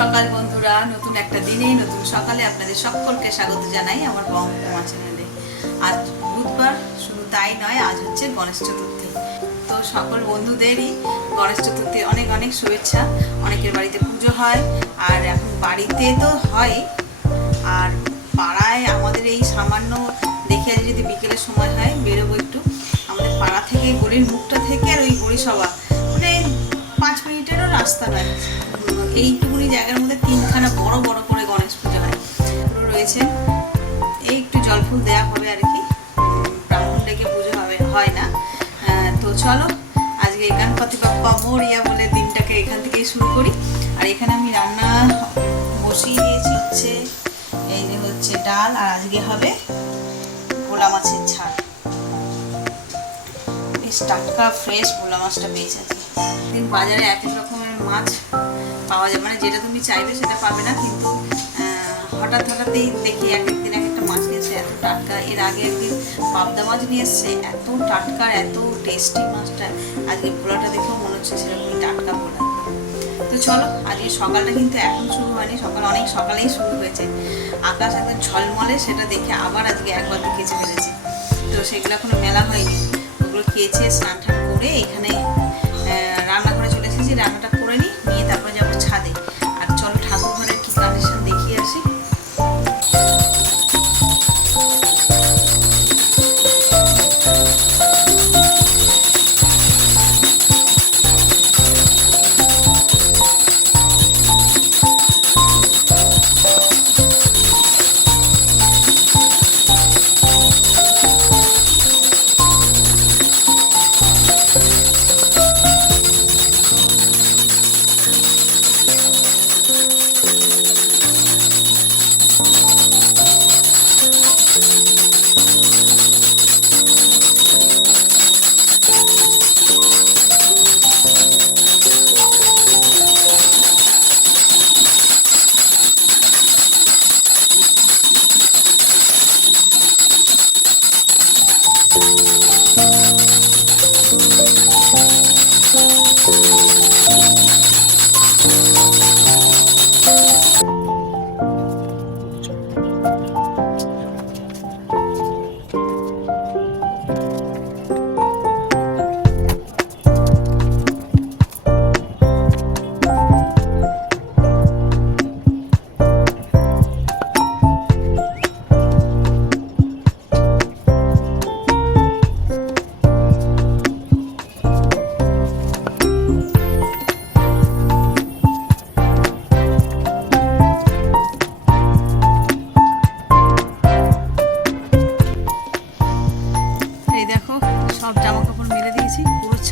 সকাল বন্ধুরা, নতুন একটা দিনে, নতুন সকালে আপনাদের সকলকে স্বাগত জানাই আমার বঙ্গমা চ্যানেলে আজ বুধবার, শুধু তাই নয়, আজ হচ্ছে গণেশ চতুর্থী। তো সকল বন্ধুদেরই গণেশ চতুর্থী অনেক অনেক শুভেচ্ছা। অনেকের বাড়িতে পুজো হয়, আর এখন বাড়িতে তো হয়। আর পাড়ায় আমাদের এই সামান্য দেখে যদি বিকেলের সময় হয়, বেরোবো একটু। আমাদের পাড়া থেকে, গলির মুখটা থেকে আর ওই গড়িসভা মানে পাঁচ মিনিটেরও রাস্তা নয়। এইটুকুনি জায়গার মধ্যে তিনখানা বড় বড় করে গণেশ পুজো হয়। রয়েছে। এই একটু জল ফুল দেওয়া হবে আর কি। ব্রাহ্মণ ডেকে পুজো হবে, হয় না। তো চলো, আজকে একানপতি বাপ্পা মরিয়া বলে দিনটাকে এখান থেকেই শুরু করি। আর এখানে আমি রান্না বসিয়ে দিয়েছি হচ্ছে, এই যে হচ্ছে ডাল, আর আজকে হবে ভোলা মাছের ঝাল। বেশ টাটকা ফ্রেশ ভোলা মাছটা পেয়েছে দিন বাজারে এক এক রকমের মাছ। পাওয়া যায়। মানে যেটা তুমি চাইবে সেটা পাবে না, কিন্তু হঠাৎ হঠাৎই দেখি এক একদিন এক একটা মাছ নিয়ে এসে এত টাটকা। এর আগে একদিন পাবদা মাছ নিয়ে এসছে, এত টাটকা, এত টেস্টি মাছটা। আজকে ভোলাটা দেখেও মনে হচ্ছে সেরকমই টাটকা ভোলা তো চলো, আজকে সকালটা কিন্তু এখন শুরু হয়নি, সকাল অনেক সকালেই শুরু হয়েছে। আকাশ একদম ঝলমলে, সেটা দেখে আবার আজকে একবার কেচে ফেলেছে তো সেগুলো এখনও মেলা হয়নি। ওগুলো কেচে স্নান টান করে এখানে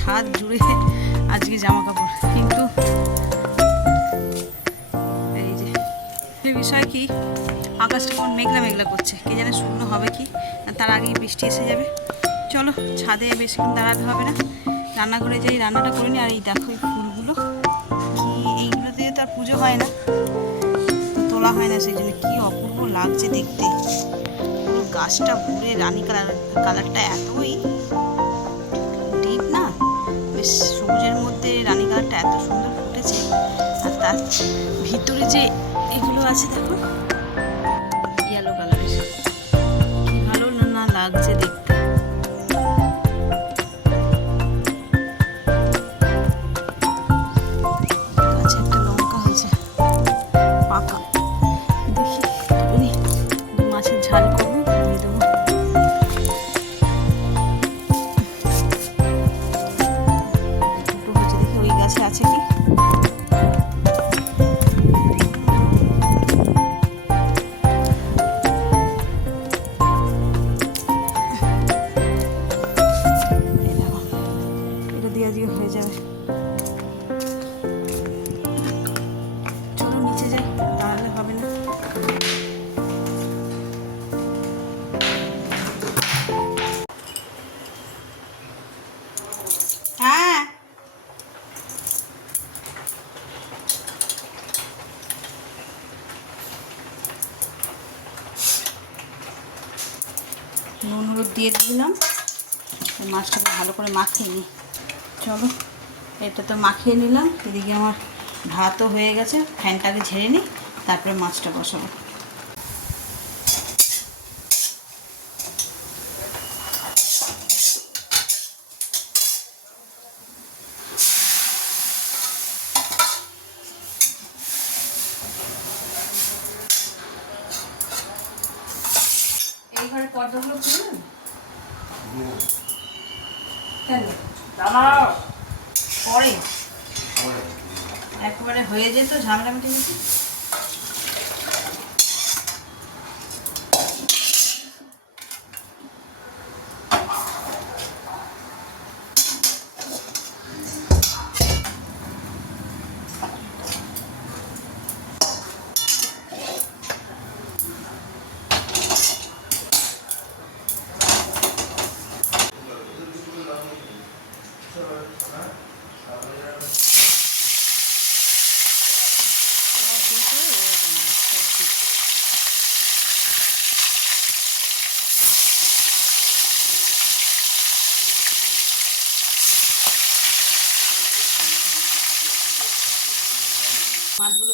ছাদ জুড়ে আজকে জামা কাপড় কিন্তু এই যে বিষয় কি? আকাশটা কেমন মেঘলা মেঘলা করছে, কে জানে শুকনো হবে কি? তার আগেই বৃষ্টি এসে যাবে। চলো, ছাদে বেশিক্ষণ দাঁড়াতে হবে না। রান্নাঘরে যাই, রান্নাটা করে আর এই দেখো এই ফুলগুলো। কি, এইগুলো দিয়ে তো আর পুজো হয় না। তোলা হয় না, সেই জন্য কী অপূর্ব লাগছে দেখতে। পুরো গাছটা ভরে রানী কালার, কালারটা এতই। বেশ সবুজের মধ্যে রানী কালারটা এত সুন্দর ফুটেছে। আর তার ভিতরে যে এগুলো আছে, দেখো নুন হলুদ দিয়ে দিলাম। মাছটা ভালো করে মাখিয়ে নিই চলো, এটা তো মাখিয়ে নিলাম। এদিকে আমার ভাতও হয়ে গেছে। ফ্যানটাকে ঝেড়ে নিই তারপরে মাছটা বসাবো এই ঘরে পর্দাগুলো খুলুন পরে একবারে হয়ে যেত ঝামেলা মিটে যেত মাছগুলো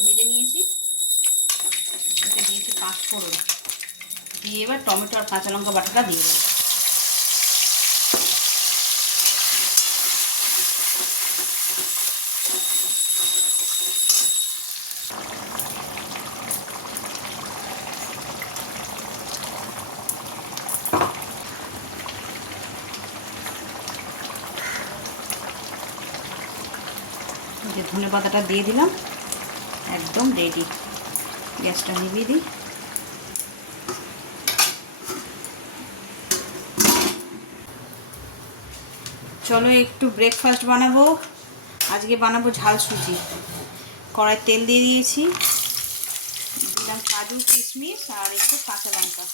ভেজে নিয়েছি। দিয়েছি পাঁচ ফোড়ন। দিয়ে এবার টমেটো আর কাঁচা লঙ্কা বাটাটা দিয়ে দেবো যে ধনে পাতাটা দিয়ে দিলাম। একদম রেডি গ্যাসটা নিভিয়ে দিই। চলো একটু ব্রেকফাস্ট বানাবো। আজকে বানাবো ঝাল সুজি। কড়াই তেল দিয়ে দিয়েছি। দিলাম কাজু, কিশমিশ আর একটু কাঁচা লঙ্কা।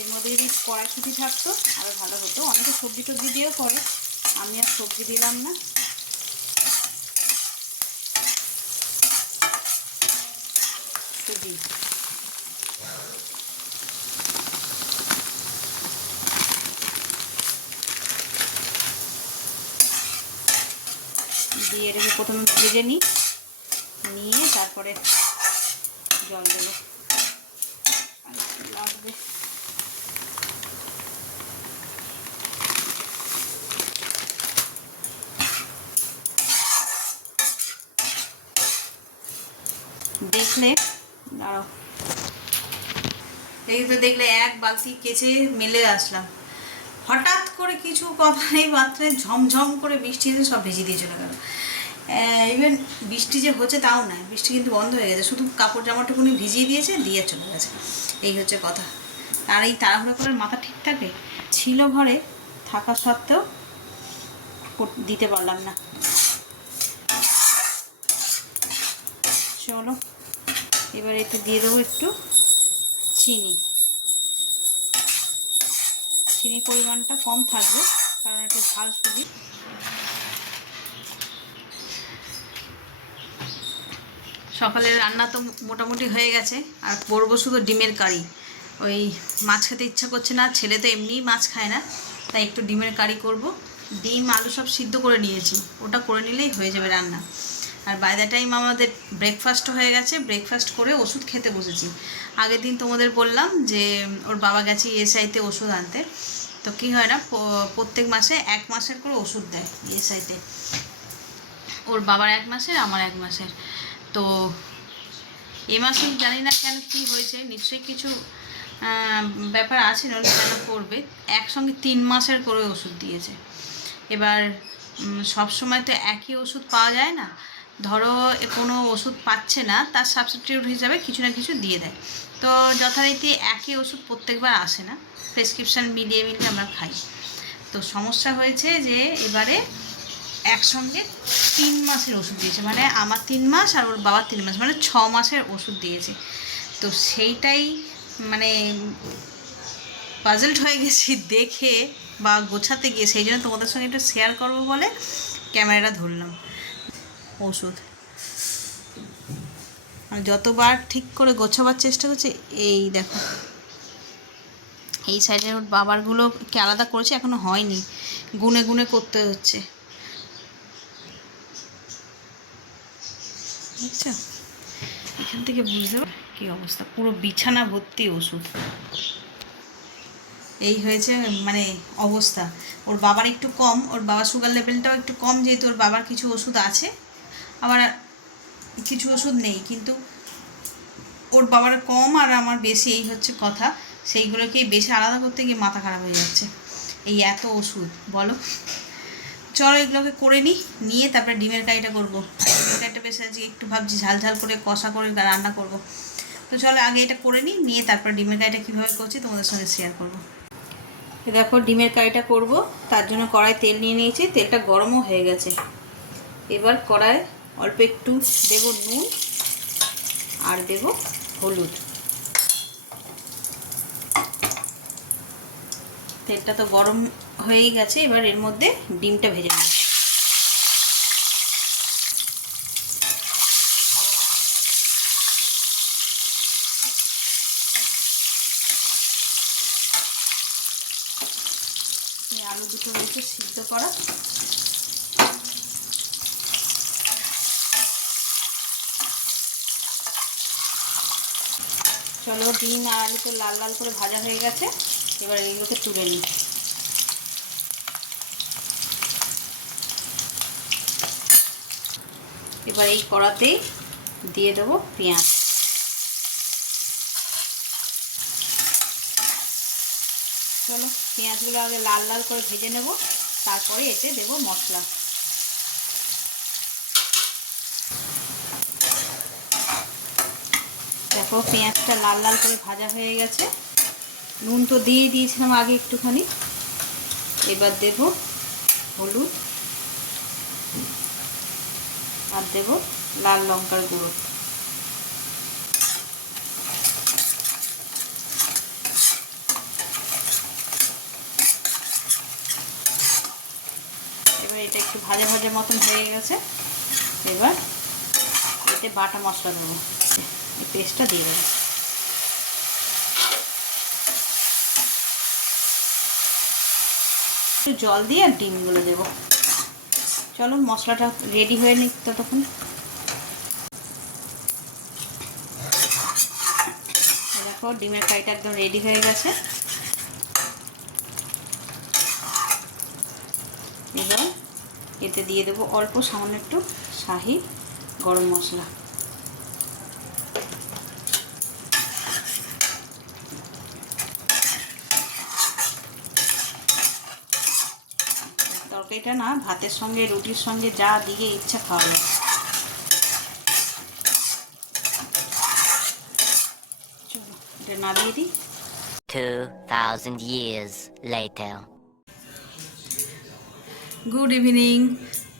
এর মধ্যে যদি কড়াইশুটি থাকতো আরও ভালো হতো। অনেকে সবজি টবজি দিয়েও করে। আমি আর সবজি দিলাম না। সুজি দিয়ে এটাকে প্রথমে ভেজে নিই। নিয়ে তারপরে জল দেবো। লাগবে। দাঁড়াও। এই তো দেখলে এক বালতি কেচে মেলে আসলাম। হঠাৎ করে কিছু কথা নেই মাত্রায় ঝমঝম করে বৃষ্টি এসে সব ভেজে দিয়ে চলে গেল। ইভেন বৃষ্টি যে হচ্ছে তাও নয়, বৃষ্টি কিন্তু বন্ধ হয়ে গেছে। শুধু কাপড় জামাটুকুনি ভিজিয়ে দিয়েছে, দিয়ে চলে গেছে। এই হচ্ছে কথা। আর এই তাড়াহুড়ো করে মাথা ঠিক থাকে, ছিল ঘরে, থাকা সত্ত্বেও দিতে পারলাম না। চলো। এবার এতে দিয়ে দেবো একটু চিনি। চিনির পরিমাণটা কম থাকবে, কারণ একটু ঝাল সুজি সকালের রান্না তো মোটামুটি হয়ে গেছে, আর করব শুধু ডিমের কারি। ওই মাছ খেতে ইচ্ছা করছে না, ছেলে তো এমনিই মাছ খায় না, তাই একটু ডিমের কারি করব। ডিম, আলু সব সিদ্ধ করে নিয়েছি, ওটা করে নিলেই হয়ে যাবে রান্না। আর বাই টাইম আমাদের ব্রেকফাস্ট হয়ে গেছে ব্রেকফাস্ট করে ওষুধ খেতে বসেছি। আগের দিন তোমাদের বললাম যে, ওর বাবা গেছে ইএসআইতে ওষুধ আনতে। তো কী হয় না প্রত্যেক মাসে এক মাসের করে ওষুধ দেয় ইএসআইতে ওর বাবার এক মাসের, আমার এক মাসের। তো এ মাসে জানি না কেন কী হয়েছে, নিশ্চয়ই কিছু ব্যাপার আছে নাহলে কেন করবে। একসঙ্গে তিন মাসের করে ওষুধ দিয়েছে। এবার সব সময় তো একই ওষুধ পাওয়া যায় না। ধরো কোনো ওষুধ পাচ্ছে না, তার সাবস্টিটিউট হিসাবে কিছু না কিছু দিয়ে দেয়। তো যথারীতি একই ওষুধ প্রত্যেকবার আসে না প্রেসক্রিপশান মিলিয়ে মিলিয়ে আমরা খাই। তো সমস্যা হয়েছে যে এবারে একসঙ্গে তিন মাসের ওষুধ দিয়েছে মানে আমার তিন মাস আর ওর বাবার তিন মাস মানে ছ মাসের ওষুধ দিয়েছে। তো সেইটাই মানে পাজলড হয়ে গেছি দেখে বা গোছাতে গিয়ে, সেই জন্য তোমাদের সঙ্গে একটু শেয়ার করব বলে ক্যামেরাটা ধরলাম। ওষুধ। মানে যতবার ঠিক করে গোছাবার চেষ্টা করছে, এই দেখো। এই সাইডের ওর বাবারগুলো কি আলাদা করেছে? এখনও হয়নি। গুনে গুনে করতে হচ্ছে। আচ্ছা, এখান থেকে বুঝতে পার কী অবস্থা? পুরো বিছানা ভর্তি ওষুধ। এই হয়েছে মানে অবস্থা। ওর বাবার একটু কম, ওর বাবার সুগার লেভেলটাও একটু কম, যেহেতু ওর বাবার কিছু ওষুধ আছে। আবার কিছু ওষুধ নেই, কিন্তু ওর বাবার কম আর আমার বেশি, এই হচ্ছে কথা। সেইগুলোকেই বেশি আলাদা করতে গিয়ে মাথা খারাপ হয়ে যাচ্ছে। এই এত ওষুধ, বলো? চলো এগুলোকে করে নিই নিয়ে তারপরে ডিমের কারিটা করব। ডিমের কারিটা বেশ আজকে একটু ভাবছি ঝাল ঝাল করে কষা করে রান্না করব। তো চলো আগে এটা করে নিই নিয়ে তারপর ডিমের কারিটা কীভাবে করছি তোমাদের সঙ্গে শেয়ার করব। দেখো ডিমের কারিটা করব, তার জন্য কড়াই তেল নিয়ে নিয়েছি, তেলটা গরমও হয়ে গেছে। এবার কড়াই অল্প একটু দেব নুন আর দেব হলুদ। তেলটা তো গরম হয়েই গেছে, এবার এর মধ্যে ডিমটা ভেজে নেব এই আলু দুটো রয়েছে সিদ্ধ করা চলো ডিম আর আলু তো লাল লাল করে ভাজা হয়ে গেছে। এবার এইগুলোকে তুলে নিই। এবার এই কড়াতেই দিয়ে দেবো পেঁয়াজ। চলো, পেঁয়াজগুলো আগে লাল লাল করে ভেজে নেব। তারপরে এতে দেব মশলা। দেখো পেঁয়াজটা লাল লাল করে ভাজা হয়ে গেছে। নুন তো দিয়ে দিয়েছিলাম আগে একটুখানি। এবার দেব হলুদ। আর দেব লাল লঙ্কার গুঁড়ো। এবার এটা একটু ভাজা ভাজা মতন হয়ে গেছে। এবার এতে বাটা মশলা দেবো। পেস্টটা দিয়ে দেবো একটু জল দিয়ে আর ডিমগুলো দেবো। চলো, মশলাটা রেডি হয়ে নিক ততক্ষণ। দেখো, ডিমের কারিটা একদম রেডি হয়ে গেছে। এবার এতে দিয়ে দেবো অল্প সামান্য একটু শাহি গরম মশলা। তরকারিটা না ভাতের সঙ্গে রুটির সঙ্গে যা দিয়ে ইচ্ছা খাওয়া যায়। চলো এটা নামিয়ে দিই। 2,000 years later. গুড ইভিনিং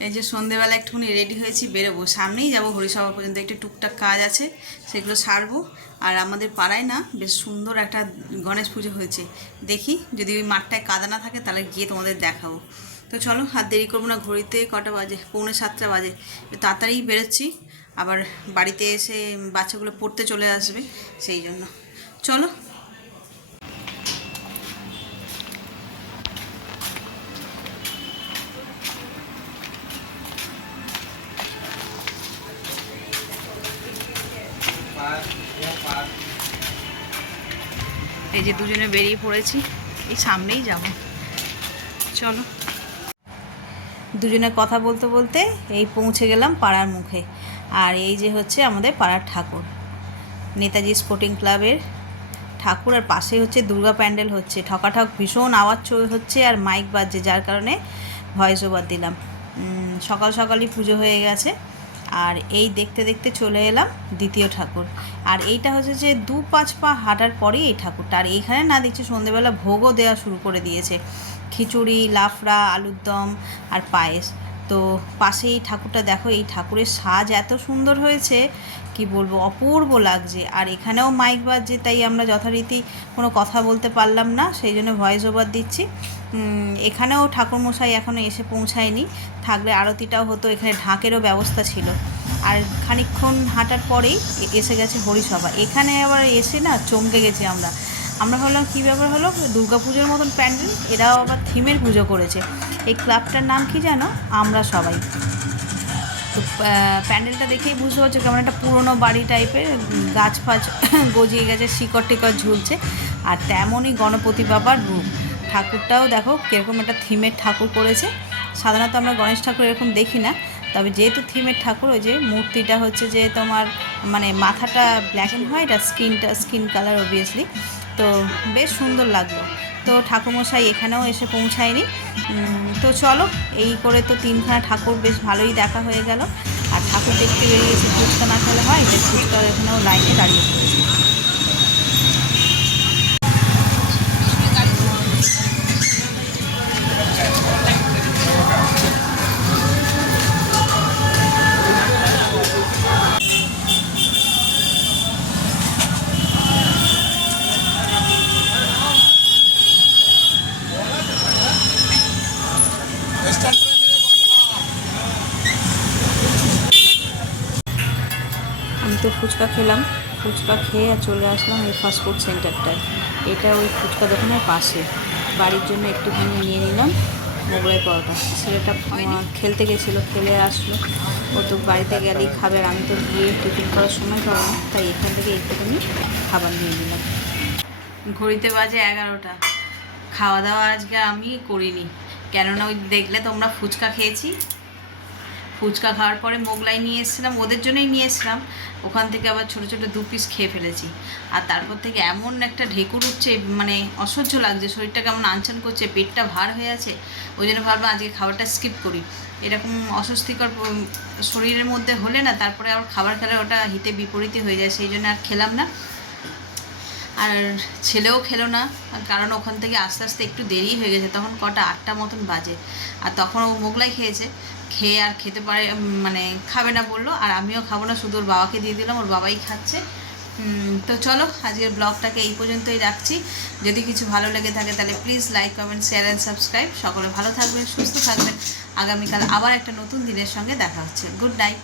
এই যে সন্ধেবেলা একটুখানি রেডি হয়েছি বেরোবো। সামনেই যাব হরিসভা পর্যন্ত একটু টুকটাক কাজ আছে সেগুলো সারবো। আর আমাদের পাড়ায় না বেশ সুন্দর একটা গণেশ পুজো হয়েছে। দেখি যদি ওই মাঠটায় কাদা না থাকে তাহলে গিয়ে তোমাদের দেখাবো। তো চলো, আর দেরি করব না, ঘড়িতে কটা বাজে? পৌনে সাতটা বাজে। তাড়াতাড়ি বেরোচ্ছি, আবার বাড়িতে এসে বাচ্চাগুলো পড়তে চলে আসবে, সেই জন্য। চলো। এই যে দুজনে বেরিয়ে পড়েছি, এই সামনেই যাব। চলো। দুজনে কথা বলতে বলতে এই পৌঁছে গেলাম পাড়ার মুখে। আর এই যে হচ্ছে আমাদের পাড়ার ঠাকুর। নেতাজি স্পোর্টিং ক্লাবের ঠাকুর। আর পাশে হচ্ছে দুর্গা প্যান্ডেল হচ্ছে। ঠকাঠক ভীষণ আওয়াজ হচ্ছে আর মাইক বাজছে, যার কারণে ভয়েস ওভার দিলাম। সকাল সকালই পুজো হয়ে গেছে। আর এই দেখতে দেখতে চলে এলাম দ্বিতীয় ঠাকুর। আর এইটা হচ্ছে যে দু পাঁচ পা হাঁটার পরেই এই ঠাকুরটা। আর এইখানে না দেখছি সন্ধেবেলা ভোগও দেওয়া শুরু করে দিয়েছে। খিচুড়ি, লাফড়া, আলুর দম আর পায়েস। তো পাশে এই ঠাকুরটা দেখো, এই ঠাকুরের সাজ এত সুন্দর হয়েছে, কি বলব, অপূর্ব লাগছে। আর এখানেও মাইক বাজছে, তাই আমরা যথারীতি কোনো কথা বলতে পারলাম না, সেই জন্য ভয়েস ওভার দিচ্ছি। এখানেও ঠাকুরমশাই এখনও এসে পৌঁছায়নি, থাকলে আরতিটাও হতো, এখানে ঢাকেরও ব্যবস্থা ছিল। আর খানিকক্ষণ হাঁটার পরেই এসে গেছে হরিসভা। এখানে আবার এসে না চমকে গেছি আমরা। আমরা ভাবলাম কী ব্যাপার হলো? দুর্গা পুজোর মতন প্যান্ডেল, এরাও আবার থিমের পুজো করেছে। এই ক্লাবটার নাম কি জানো আমরা সবাই। তো প্যান্ডেলটা দেখেই বুঝতে পারছ কেমন একটা পুরনো বাড়ি টাইপের, গাছ ফাছ গজিয়ে গেছে, শিকড় টিকড় ঝুলছে, আর তেমনই গণপতি বাবার রূপ। ঠাকুরটাও দেখো কীরকম একটা থিমের ঠাকুর করেছে। সাধারণত আমরা গণেশ ঠাকুর এরকম দেখি না, তবে যেহেতু থিমের ঠাকুর, ওই যে মূর্তিটা হচ্ছে যে তোমার মানে মাথাটা ব্ল্যাক অ্যান্ড হোয়াইট আর স্কিনটা স্কিন কালার অবভিয়াসলি তো বেশ সুন্দর লাগল। তো ঠাকুরমশাই এখানেও এসে পৌঁছায়নি। তো চলো, এই করে তো তিনখানা ঠাকুর বেশ ভালোই দেখা হয়ে গেল। আর ঠাকুর দেখতে বেরিয়েছে ফুচকা না খেলে হয় ফুচকা এখানেও লাইনে দাঁড়িয়ে পড়েছে। খেলাম ফুচকা খেয়ে আর চলে আসলাম এই ফাস্টফুড সেন্টারটায় এটা ওই ফুচকা দোকানের পাশে। বাড়ির জন্য একটুখানি নিয়ে নিলাম মোগলাই পরোটা। ছেলেটা খেলতে গেছিল খেলে আসলো। ও তো বাড়িতে গেলেই খাবে আর আমি তো গিয়ে টিফিন করার সময় পাবো না তাই এখান থেকে একটুখানি খাবার নিয়ে নিলাম। ঘড়িতে বাজে এগারোটা। খাওয়া দাওয়া আজকে আমি করিনি। কেননা ওই দেখলে তোমরা ফুচকা খেয়েছি ফুচকা খাওয়ার পরে মোগলাই নিয়ে এসেছিলাম, ওদের জন্যই নিয়ে এসেছিলাম। ওখান থেকে আবার ছোটো ছোটো দু পিস খেয়ে ফেলেছি। আর তারপর থেকে এমন একটা ঢেকুর উঠছে মানে অসহ্য লাগছে, শরীরটা কেমন আনচান করছে, পেটটা ভার হয়ে আছে, ওই জন্য ভাবলাম আজকে খাবারটা স্কিপ করি। এরকম অস্বস্তিকর শরীরের মধ্যে হলে না, তারপরে আবার খাবার খেলে ওটা হিতে বিপরীতই হয়ে যায়, সেই জন্য আর খেলাম না। আর ছেলেও খেলো না, কারণ ওখান থেকে আস্তে আস্তে একটু দেরি হয়ে গেছে, তখন কটা আটটা মতন বাজে। আর তখন ও মোগলাই খেয়েছে খেয়ে আর খেতে পারে মানে খাবে না বলল, আর আমিও খাব না, শুধু ওর বাবাকে দিয়ে দিলাম, ওর বাবাই খাচ্ছে। তো চলো, আজকের ব্লগটাকে এই পর্যন্তই রাখছি। যদি কিছু ভালো লেগে থাকে তাহলে please like comment share and subscribe সকলে ভালো থাকবেন, সুস্থ থাকবেন। আগামীকাল আবার একটা নতুন দিনের সঙ্গে দেখা হচ্ছে। Good night